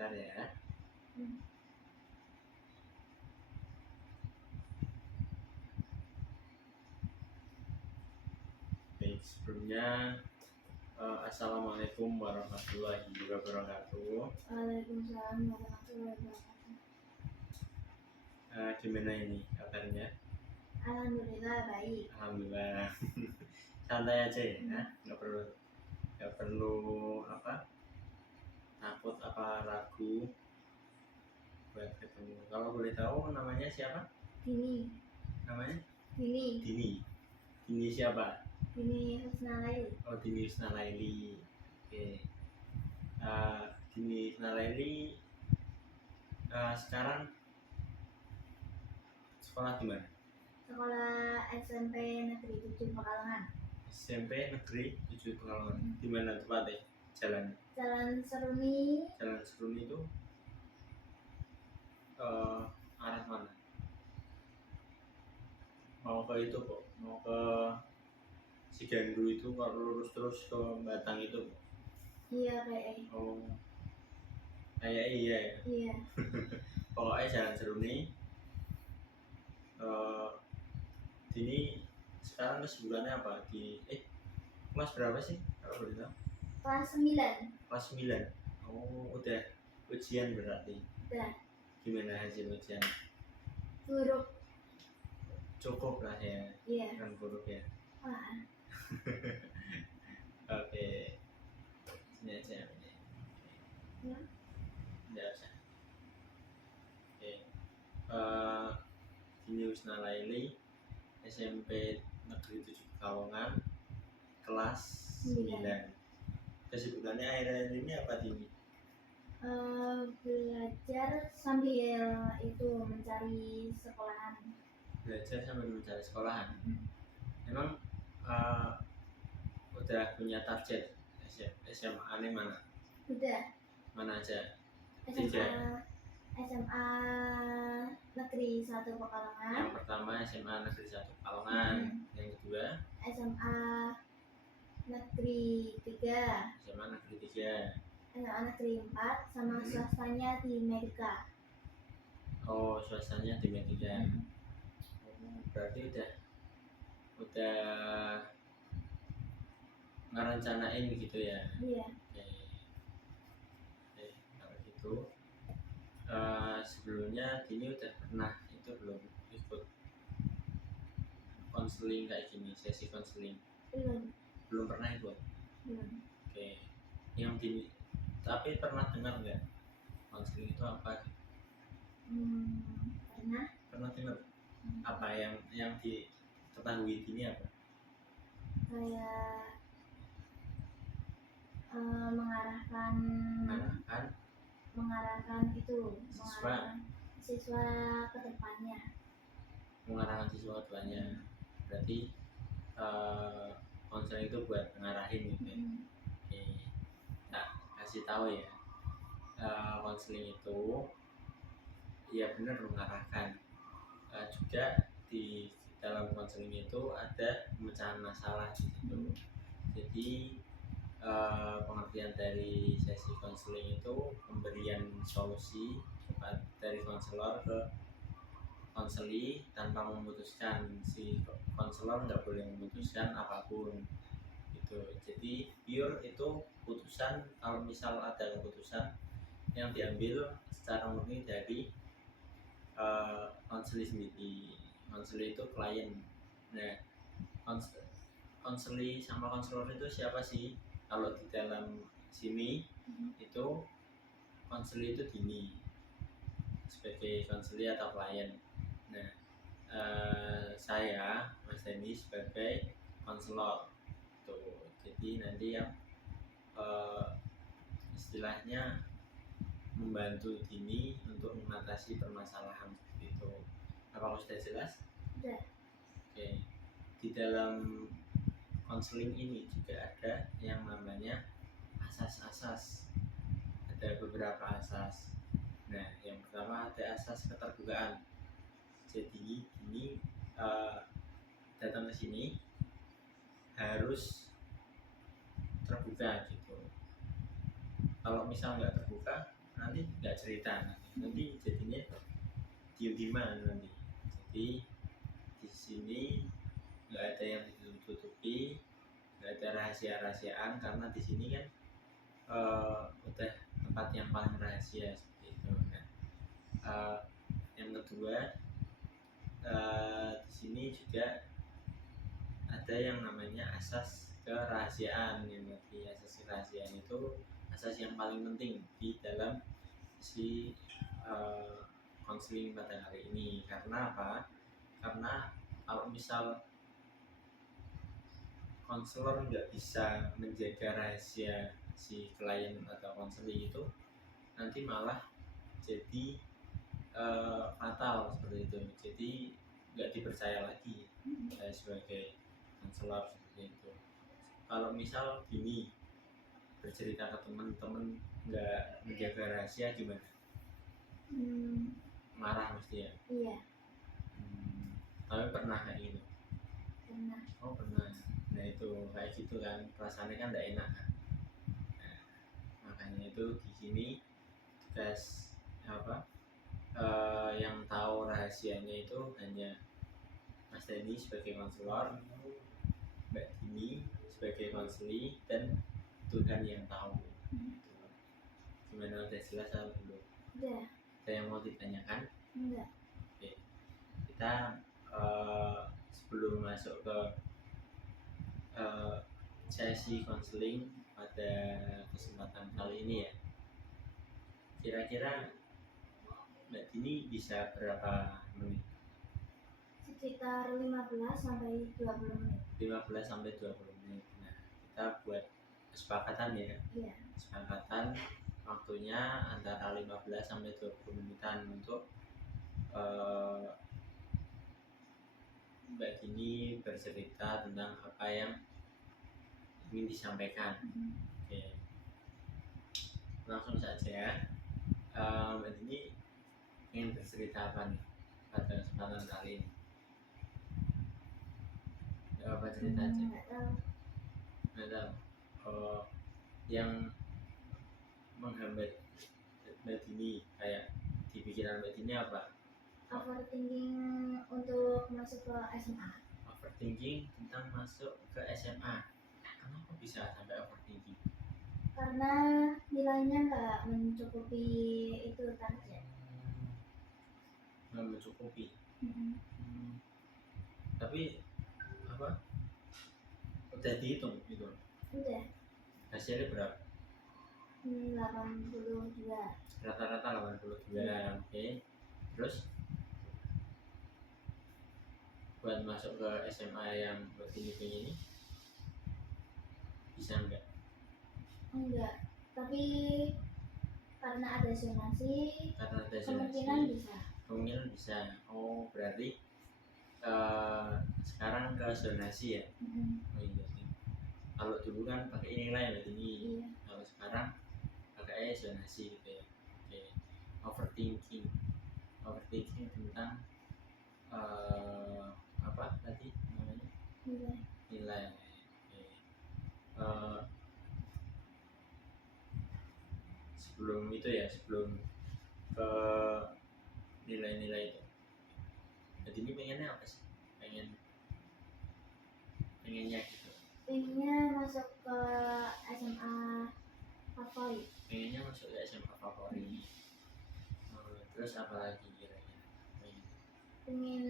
sebentar ya. Baik, sebelumnya Assalamualaikum warahmatullahi wabarakatuh. Waalaikumsalam warahmatullahi wabarakatuh. Gimana ini kabarnya? Alhamdulillah baik. Alhamdulillah. Santai aja ya, nggak perlu takut apa ragu buat ketemu. Kalau boleh tahu namanya siapa? Dini. Namanya? Dini. Dini siapa? Dini Husna Laili. Oh, Dini Husna Laili. Oke. Dini Husna Laili sekarang sekolah di mana? Sekolah SMP Negeri 7 Pekalongan. SMP Negeri 7 Pekalongan. Di mana tempatnya? Jalan Seruni. Jalan Seruni itu arah mana? Mau ke itu kok, mau ke Cigandu itu, kalau lurus terus ke Batang itu kok. Iya kayak. Oh, kayak iya ya. Iya. Pokoknya Jalan Seruni. Dini sekarang kesibukannya apa? Kelas berapa sih kalau boleh tahu? Kelas 9. Kelas 9. Oh, udah ujian berarti. Udah. Gimana hasil ujian? Buruk. Cukup lah ya. Iya. Kan buruk ya. Oke. Sini aja ini. Ya. Tidak usah. Oke. Dini Husna Laili, SMP Negeri 7 Pekalongan, kelas 9. Kesibukannya akhir-akhir ini apa Dini? Belajar sambil itu mencari sekolahan. Belajar sambil mencari sekolahan. Emang udah punya target SMA-nya mana? Udah. Mana aja? SMA Negeri 1 Pekalongan. Yang pertama SMA Negeri 1 Pekalongan. Yang kedua SMA Negeri 3. SMA Negeri 3. SMA Negeri 4 sama swastanya di Medika. Oh, swastanya di Medika. Berarti udah ngerencanain gitu ya? Iya. Oke, kalau gitu sebelumnya Dini udah pernah itu belum ikut konseling kayak gini, sesi konseling? Belum pernah ikut? Belum. Oke, yang Dini tapi pernah dengar nggak konseling itu apa? Pernah dengar? Apa yang diketahui Dini apa? Kayak mengarahkan siswa ke depannya. Mengarahkan siswa ke depannya. Berarti konseling itu buat ngarahin gitu ya. Oke. Nah, kasih tahu ya. Konseling itu ya benar mengarahkan. Juga di dalam konseling itu ada pemecahan masalah di situ. Jadi pengertian dari sesi konseling itu pemberian solusi dari konselor ke konseli tanpa memutuskan. Si konselor nggak boleh memutuskan apapun gitu. Jadi pure itu putusan, kalau misal ada keputusan yang diambil secara murni dari konseli sendiri. Konseli itu klien. Nah, konseli sama konselor itu siapa sih? Kalau di dalam sini itu konseli itu Dini sebagai konseli atau klien. Nah, saya Mas Denny sebagai konselor tuh. Jadi nanti yang istilahnya membantu Dini untuk mengatasi permasalahan seperti itu. Apakah sudah jelas? Sudah. Oke. Di dalam konseling ini juga ada yang namanya asas-asas. Ada beberapa asas. Nah, yang pertama ada asas keterbukaan. Jadi ini datang ke sini harus terbuka gitu. Kalau misal nggak terbuka, nanti nggak cerita, nanti jadinya diem-dieman nanti. Jadi di sini nggak ada yang ditutupi, nggak ada rahasia-rahasiaan, karena di sini kan udah tempat yang paling rahasia seperti itu. Nah, yang kedua, di sini juga ada yang namanya asas kerahasiaan. Yang berarti asas kerahasiaan itu asas yang paling penting di dalam si konseling pada hari ini. Karena apa? Karena kalau misal konselor nggak bisa menjaga rahasia si klien atau konseling itu, nanti malah jadi fatal seperti itu. Jadi nggak dipercaya lagi sebagai konselor seperti itu. Kalau misal gini, bercerita ke teman-teman nggak menjaga rahasia gimana? Marah mesti ya? Iya, Tapi pernah kayak gitu? pernah. Oh pernah. Nah itu kayak gitu kan, rasanya kan nggak enak kan. Nah, makanya itu di sini tugas apa? Yang tahu rahasianya itu hanya Mas Dani sebagai konselor, Mbak Dini sebagai konseli, dan Tuhan yang tahu. Gimana, udah jelas atau belum? Udah. Ada yang mau ditanyakan? Enggak. Oke. Kita sebelum masuk ke sesi konseling pada kesempatan kali ini ya, kira-kira Mbak Dini bisa berapa menit? Sekitar 15 sampai 20 menit. 15 sampai 20 menit. Nah, kita buat kesepakatan ya. Iya. Kesepakatan waktunya antara 15 sampai 20 menitan untuk Mbak Dini bercerita tentang apa yang ingin disampaikan. Oke. Langsung saja. Mbak Dini ingin bercerita apa nih pada kesempatan kali ini? Ya, apa cerita aja? Nggak tahu. Nggak tahu. Yang menghambat Mbak Dini, kayak di pikiran Mbak Dini apa? Overthinking untuk masuk ke SMA. Overthinking tentang masuk ke SMA. Kenapa bisa sampai overthinking? Karena nilainya nggak mencukupi itu target. Nggak mencukupi. Tapi apa? Udah dihitung gitu? Udah. Hasilnya berapa? 82. Rata-rata 82. Oke. Terus buat masuk ke SMA yang Mbak Dini pengen ini bisa nggak? Enggak. Tapi karena ada zonasi, Karena ada kemungkinan zonasi, bisa. kemungkinan bisa. Oh berarti sekarang ke zonasi ya? Oh iya sih. Kalau dulu kan pakai nilai Mbak Dini. Iya. Kalau sekarang pakai zonasi gitu ya. Oke. Overthinking tentang apa tadi namanya? Nilai. Oke. Sebelum itu ya, sebelum ke nilai-nilai itu, jadi ini pengennya apa sih? Pengennya gitu. Pengennya masuk ke SMA favorit. Pengennya masuk ke SMA favorit. Terus apa lagi kira-kira? Pengen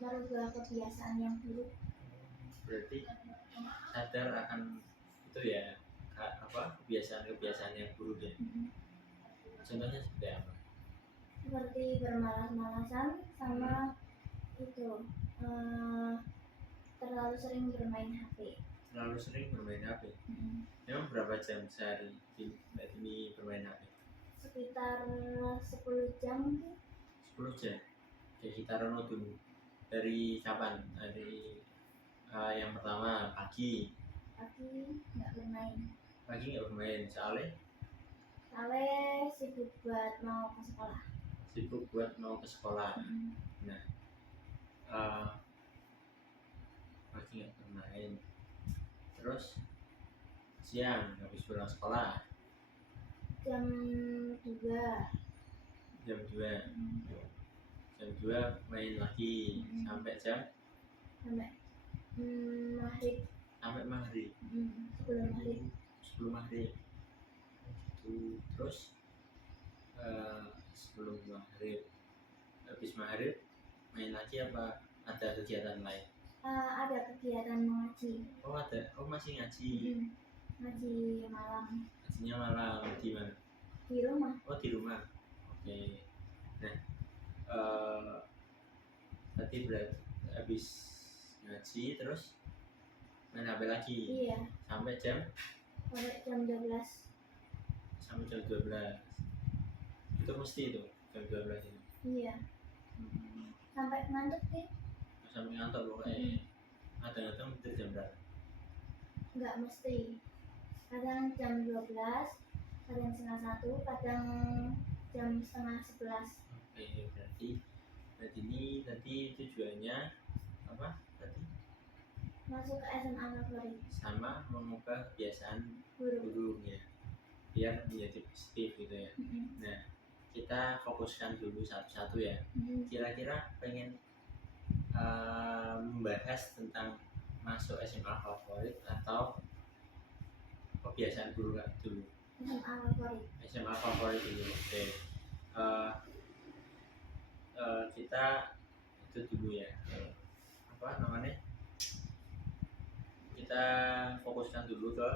merubah kebiasaan yang buruk. Berarti sadar akan itu ya, apa kebiasaan yang buruk ya. Contohnya seperti apa? Seperti bermalas-malasan sama itu terlalu sering bermain HP. Terlalu sering bermain HP. Memang berapa jam sehari Mbak Dini bermain HP? Sekitar 10 jam mungkin. 10 jam. Oke, kita runut dulu. Dari kapan? Dari yang pertama pagi. Pagi nggak bermain. Pagi nggak bermain, soalnya Sibuk buat mau ke sekolah. Sibuk buat mau ke sekolah. Nah, pagi nggak bermain. Terus siang habis pulang sekolah jam 2. Jam 2. Jam 2 main lagi sampai jam Sampai maghrib. sampai maghrib. Sebelum maghrib. Sebelum maghrib. Itu terus sebelum maghrib, habis maghrib main lagi apa ada kegiatan lain? Ada kegiatan mengaji. Oh ada, oh masih ngaji. Ngaji malam. Ngajinya malam di mana? Di rumah. Oh di rumah. Oke. Nah, tadi berarti habis ngaji terus main HP lagi. Iya. Sampai jam 12. Sampai jam 12. Itu mesti itu jam 12 itu. Iya. Sampai ngantuk sih. Sampai ngantuk pokoknya. Kadang-kadang tidur jam berapa? Enggak mesti. Kadang jam 12, kadang setengah 1, kadang jam setengah 11. Oke, berarti ini tadi tujuannya apa tadi? Masuk ke SMA favorit. Sama mengubah kebiasaan Guru. guru ya, biar menjadi positif gitu ya. Nah, kita fokuskan dulu satu-satu ya. Kira-kira pengen membahas tentang masuk SMA favorit atau kebiasaan guru dulu? SMA favorit. SMA favorit dulu. Oke. Kita itu dulu ya. Apa namanya? Kita fokuskan dulu ke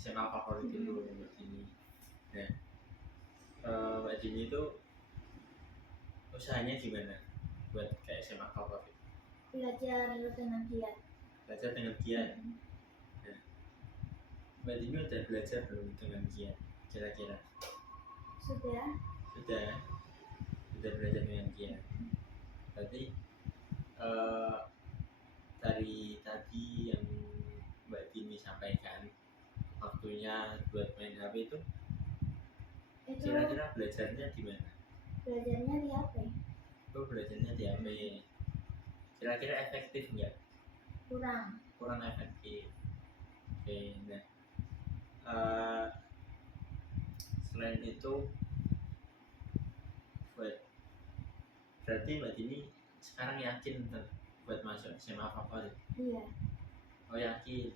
SMA favorit dulu Mbak Dini. Nah, Mbak Dini itu usahanya gimana buat kayak SMA favorit? Belajar dengan giat. Belajar dengan giat. Nah, Mbak Dini udah belajar belum dengan giat? Kira-kira? Sudah. Sudah belajar dengan giat. Berarti dari tadi yang Mbak Dini sampaikan waktunya buat main HP itu kira-kira belajarnya di mana? Belajarnya di HP. Oh, belajarnya di HP. Kira-kira efektif nggak? Kurang Efektif. Oke, nah selain itu berarti Mbak Dini sekarang yakin buat masuk SMA favorit? Iya. Oh yakin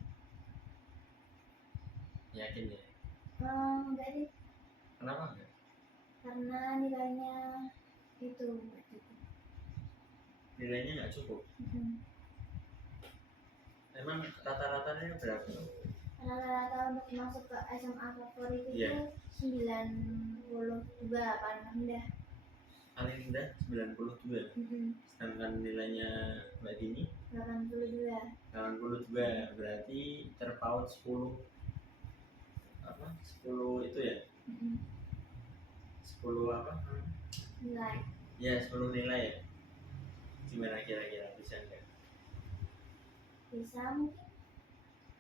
ya? Enggak sih. Kenapa enggak? Karena nilainya itu enggak cukup. Nilainya nggak cukup? Emang rata-ratanya berapa? Rata-rata untuk masuk ke SMA favorit itu Yeah. 92 paling rendah. Paling rendah 92. Sedangkan nilainya Mbak Dini 82. Berarti terpaut 10 itu ya? 10 apa? Nilai. Ya 10 nilai ya. Gimana kira-kira bisa nggak? Bisa mungkin.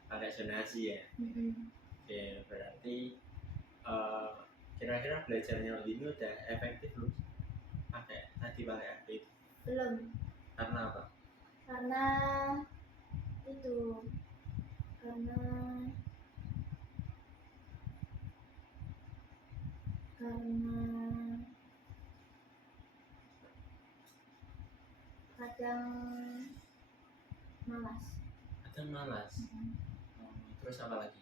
Pakai zonasi ya? Oke, berarti kira-kira belajarnya Mbak Dini udah efektif belum? Pakai HP itu? Belum. Karena apa? Karena itu karena kadang malas. Terus apa lagi?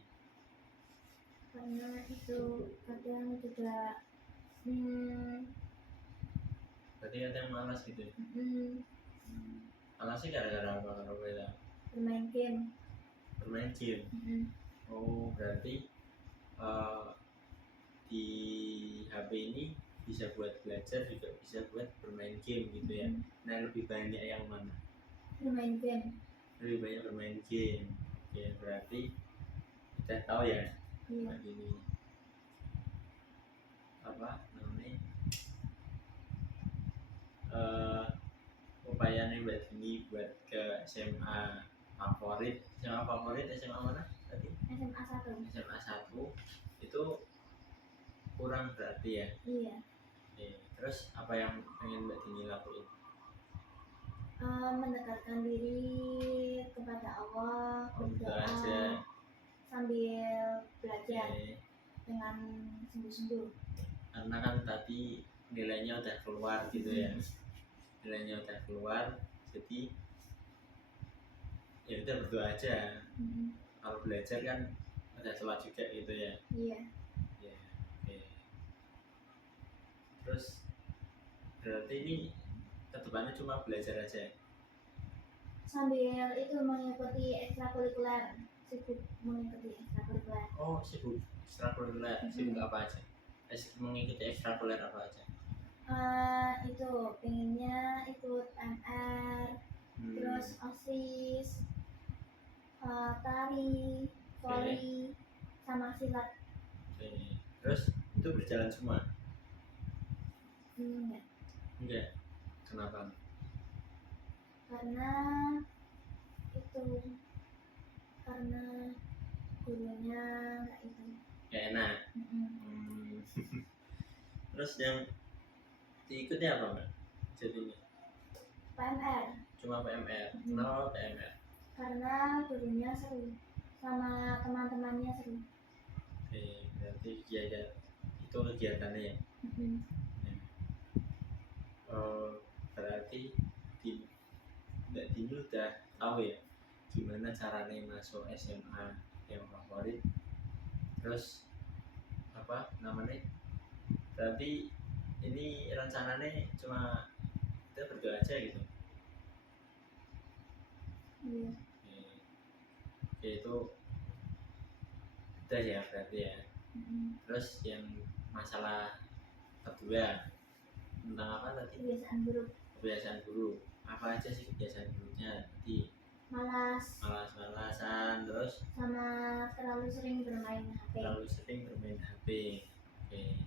Karena itu kadang juga berarti kadang malas gitu ya? Malasnya gara-gara apa? Kalau beda bermain game. Oh, berarti di HP ini bisa buat belajar juga bisa buat bermain game gitu ya. Nah, lebih banyak yang mana? Bermain game. Lebih banyak bermain game. Oke, berarti kita tahu ya. Iya. Ini apa namanya? Upayanya Mbak Dini buat ke SMA favorit SMA mana tadi? SMA 1 itu kurang berarti ya? Iya. Oke, terus apa yang pengen Mbak Dini lakuin? Mendekatkan diri kepada Allah, berdoa aja sambil belajar. Oke. dengan sungguh-sungguh. Karena kan tadi nilainya udah keluar gitu ya, nilainya udah keluar, jadi ya udah berdoa aja. Kalau belajar kan ada sholat juga gitu ya. Iya. Ya, oke. Terus berarti ini kedepannya cuma belajar aja. Sambil itu mengikuti ekstrakurikuler, sibuk mengikuti ekstrakurikuler. Oh, sibuk ekstrakurikuler, sibuk apa aja? Mengikuti ekstrakurikuler apa aja? Itu pengennya ikut MR, terus OSIS, tari, voli, sama silat. Oke. Terus itu berjalan semua? Enggak. Enggak. Kenapa? Karena gurunya nggak itu. Gak enak. Terus yang diikuti apa mbak? Jadinya PMR. cuma PMR. Kenapa PMR? Karena gurunya seru, sama teman-temannya seru. Oke, berarti itu kegiatannya ya. Berarti Mbak Dini udah tahu ya gimana caranya masuk SMA yang favorit. Terus apa namanya? Berarti ini rencananya cuma kita berdoa aja gitu. Iya. Oke, itu udah ya berarti ya. Terus yang masalah kedua tentang apa tadi? Kebiasaan guru. Apa aja sih kebiasaan gurunya? Tadi malas-malasan, terus sama terlalu sering bermain HP. Oke.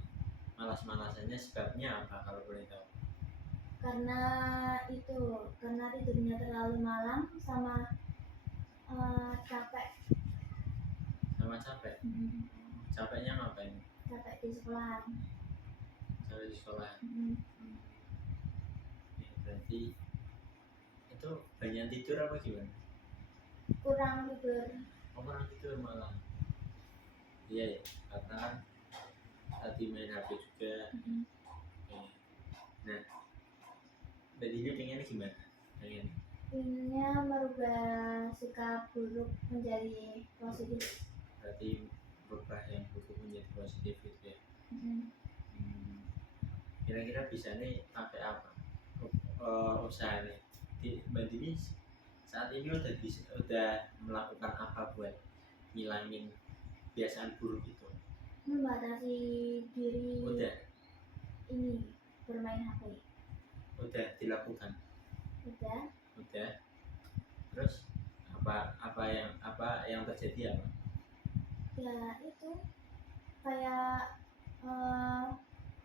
Malas-malasannya sebabnya apa kalau boleh tahu? Karena tidurnya terlalu malam sama capek. Capeknya ngapain? Capek di sekolah. Ya, berarti itu banyak tidur apa gimana? Kurang tidur. Kurang tidur malam. Iya ya, karena kan tadi main HP juga. Nah, Mbak Dini pengennya gimana? Pengennya merubah sikap buruk menjadi positif. Berarti berubah yang buruk menjadi positif gitu ya. Kira-kira bisa nih pakai apa usahanya? Mbak Dini saat ini udah melakukan apa buat ngilangin kebiasaan buruk itu? Membatasi diri. Udah Bermain HP. Udah dilakukan. Udah. Terus apa yang terjadi apa? Ya itu kayak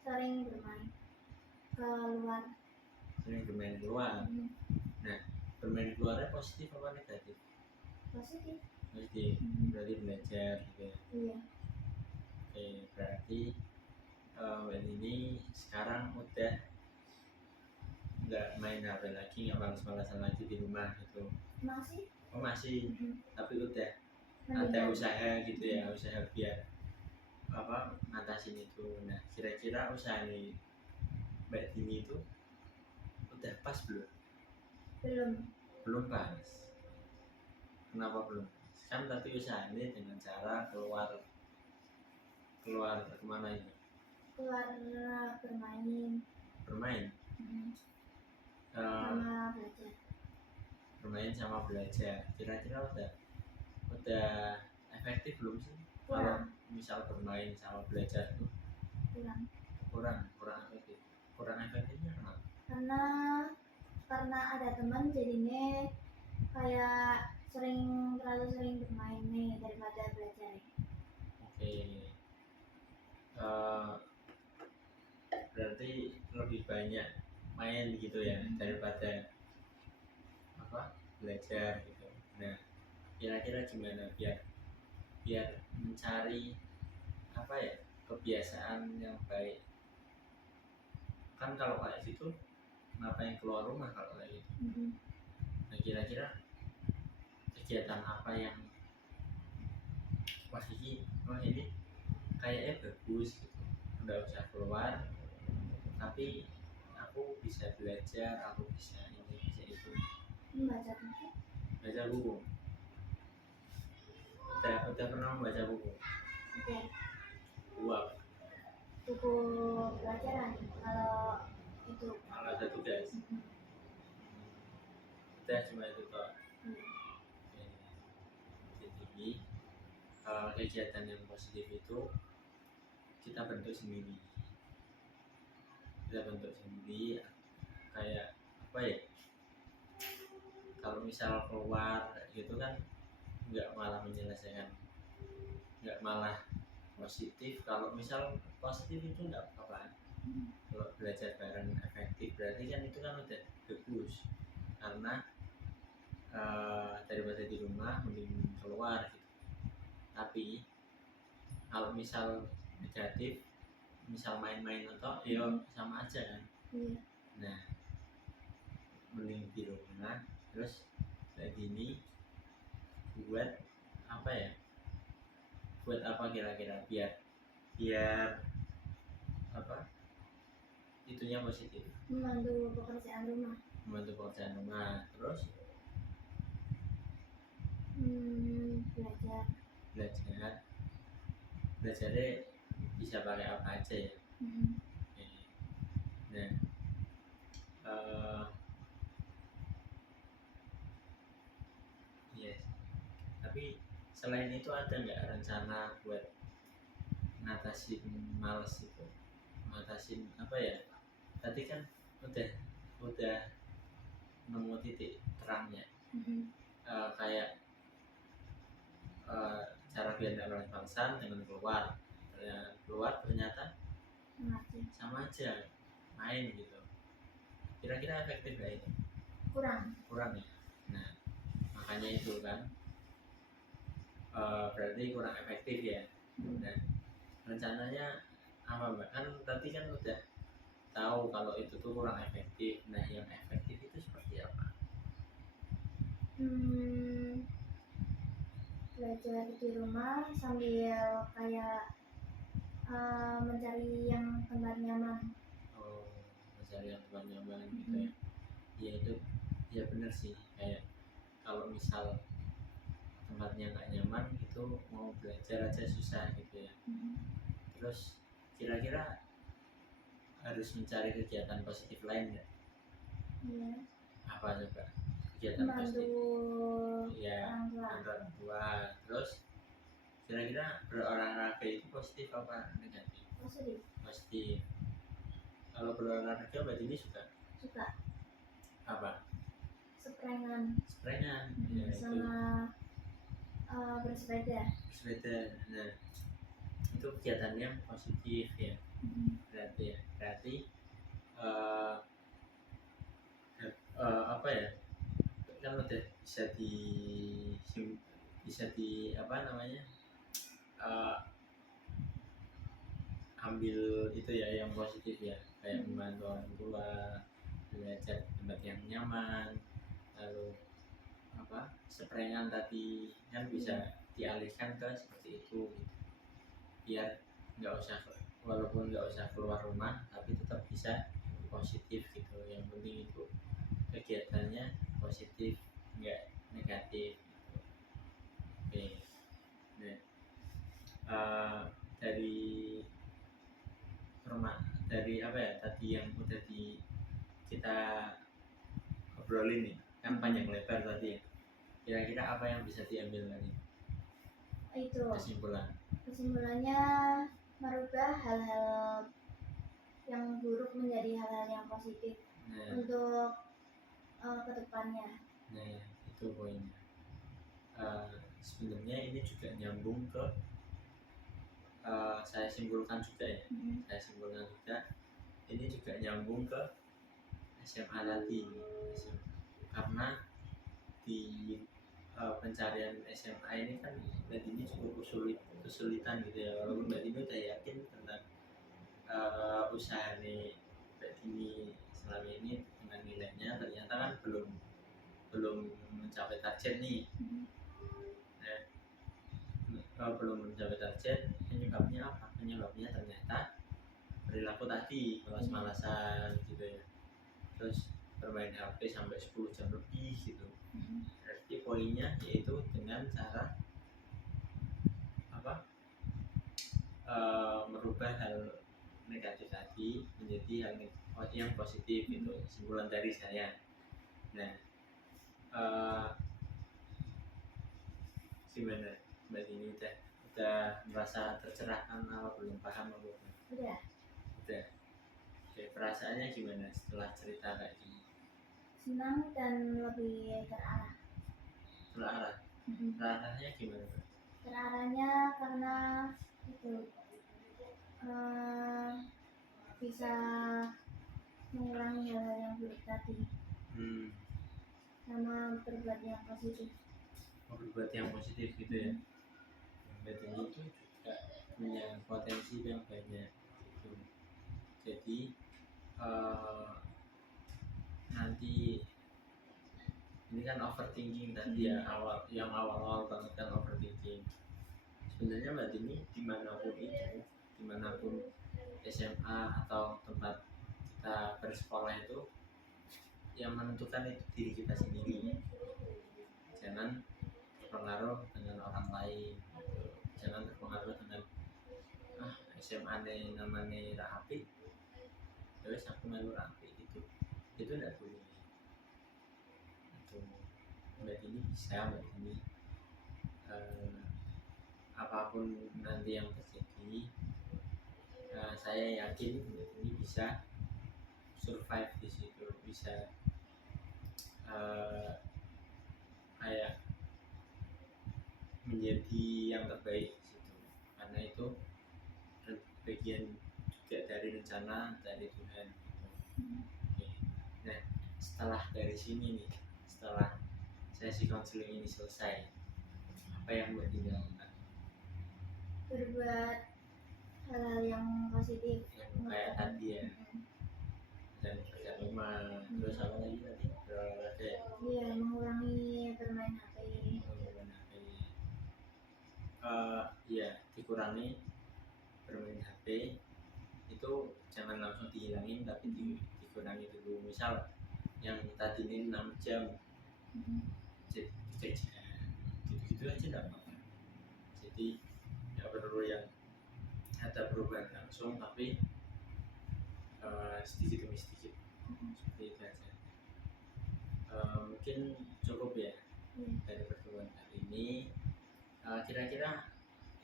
sering bermain keluar. Nah, bermain keluarnya positif apa negatif? Positif. Berarti belajar gitu ya. Iya. Oke, berarti Mbak ini sekarang udah nggak main HP lagi, nggak malas-malasan lagi di rumah gitu? Masih. Tapi udah ada usaha gitu ya, usaha biar ngatasin itu. Nah, kira-kira usaha nih Mbak Dini itu udah pas belum? Belum pas. Kenapa belum? Kan tadi usahanya dengan cara keluar kemana ini? Keluar bermain. Sama belajar. Bermain sama belajar. Kira-kira udah efektif belum sih? Kurang. Kalau misal bermain sama belajar itu kurang efektif. Kurang efektifnya kenapa? Karena ada teman jadinya kayak terlalu sering bermain nih daripada belajar. Oke. Berarti lebih banyak main gitu ya daripada belajar gitu. Nah, kira-kira gimana biar mencari kebiasaan yang baik? Kan kalau kayak gitu ngapain keluar rumah kalau kayak gitu? Nah, kira-kira kegiatan apa yang wah ini kayaknya bagus gitu, nggak usah keluar tapi aku bisa belajar, aku bisa ini bisa itu. Membaca buku. Baca buku, udah pernah membaca buku? Oke. Wow, Buku pelajaran kalau itu. kalau ada tugas udah cuma itu kok. Oke. Jadi kegiatan yang positif itu kita bentuk sendiri, kayak apa ya, kalau misal keluar gitu kan nggak malah menyelesaikan, nggak malah positif. Kalau misal positif itu nggak apa-apa, kalau belajar bareng efektif berarti kan itu kan udah bagus, karena daripada di rumah mending keluar gitu. Tapi kalau misal negatif, misal main-main atau ya sama aja kan. Nah mending di rumah terus kayak gini, buat apa ya, buat apa kira-kira, biar apa itunya positif, Membantu pekerjaan rumah. Terus belajarnya bisa pakai apa aja ya. Oke. Nah yes, tapi selain itu ada nggak rencana buat ngatasin males itu, ngatasin apa ya, tadi kan udah nemu titik terangnya, kayak cara biar nggak lolos pangsan dengan keluar ternyata sama aja main gitu, kira-kira efektif gak itu? Kurang ya. Nah makanya itu kan berarti kurang efektif ya. Nah rencananya apa mbak, kan tadi kan udah tahu kalau itu tuh kurang efektif. Nah yang efektif itu seperti apa? Belajar di rumah sambil kayak mencari yang tempat nyaman. Mencari yang tempat nyaman gitu ya. Iya itu ya benar sih, kayak kalau misal tempatnya nggak nyaman itu mau belajar aja susah gitu ya. Terus kira-kira harus mencari kegiatan positif lain nggak? Iya. Apa coba kegiatan positif? Ya orang tua. Terus kira-kira berolahraga itu positif apa negatif? Positif. Kalau berolahraga berarti ini suka apa? Sprengan ya, sama bersepeda. Nah itu kegiatan yang positif ya. Berarti apa ya, kan udah bisa di apa namanya, ambil itu ya yang positif ya, kayak membantu orang tua, belajar di tempat yang nyaman, lalu apa sprengan tadi kan bisa dialihkan ke seperti itu gitu. Biar walaupun nggak usah keluar rumah tapi tetap bisa positif gitu. Yang penting itu kegiatannya positif, nggak negatif gitu. Oke. Nah dari apa ya tadi yang udah kita obrolin nih kan panjang lebar tadi ya, kira-kira apa yang bisa diambil lagi? Itu kesimpulannya merubah hal-hal yang buruk menjadi hal-hal yang positif untuk kedepannya. Nah itu poinnya. Sebenarnya ini juga nyambung ke saya simpulkan juga ini juga nyambung ke SMA tadi, karena di pencarian SMA ini kan Mbak Dini cukup kesulitan gitu ya, walaupun Mbak Dini udah yakin tentang usaha nih Mbak Dini selama ini dengan nilainya, ternyata kan belum mencapai target nih. Nah, kalau belum mencapai target penyebabnya apa? penyebabnya ternyata perilaku tadi, malas-malasan gitu ya, terus bermain HP sampai 10 jam lebih gitu. Berarti poinnya yaitu dengan cara apa, merubah hal negatif tadi menjadi hal yang positif gitu, simpulan dari saya. Nah, gimana Mbak Dini, udah merasa tercerahkan atau belum paham apa belum? Udah. Oke, perasaannya gimana setelah cerita kayak gini? Senang dan lebih terarah. Terarahnya gimana Mbak? Terarahnya karena itu bisa mengurangi hal-hal yang buruk tadi, sama berbuat yang positif. Berbuat yang positif gitu ya. Mbak Dini itu juga punya potensi yang banyak gitu. Jadi nanti ini kan overthinking tadi ya, awal banget kan overthinking. Sebenarnya Mbak Dini dimanapun SMA atau tempat kita bersekolah itu, yang menentukan itu diri kita sendiri. Jangan terpengaruh dengan orang lain gitu. Jangan terpengaruh dengan SMA nih namanya rapi, terus aku melu rapi gitu, itu tidak boleh. Itu Mbak Dini bisa, Mbak Dini apapun nanti yang terjadi, saya yakin Mbak Dini bisa survive di situ, bisa kayak menjadi yang terbaik di situ, karena itu bagian juga dari rencana dari Tuhan gitu. Oke. Nah, setelah dari sini nih, setelah sesi konseling ini selesai, apa yang Mbak Dini lakukan? Berbuat hal-hal yang positif, Yang kayak tadi ya, dan kerja rumah, terus apa lagi tadi, berolahraga ya? Iya, mengurangi bermain HP. Iya, dikurangi bermain HP itu, jangan langsung dihilangin tapi dikurangi dulu. Misal yang tadi ini 6 jam, jadi gitu aja enggak apa-apa. Jadi nggak perlu yang ada perubahan langsung, tapi sedikit demi sedikit, seperti itu aja. Mungkin cukup ya dari pertemuan kali ini. Kira-kira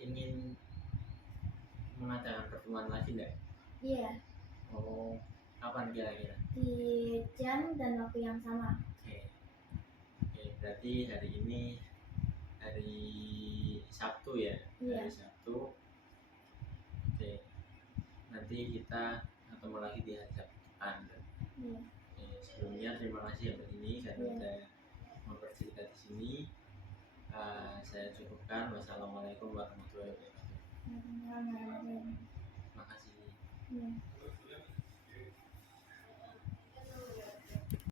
ingin mengadakan pertemuan lagi enggak? Iya. Oh, kapan kira-kira? Di jam dan waktu yang sama. Oke, berarti hari ini hari Sabtu ya? Iya. Hari Sabtu. Oke, nanti kita ketemu lagi di hari Sabtu depan. Iya. Sebelumnya terima kasih ya Mbak Dini karena udah mau bercerita di sini. Saya cukupkan. Wassalamualaikum warahmatullahi wabarakatuh. Terima kasih. Makasih. Iya.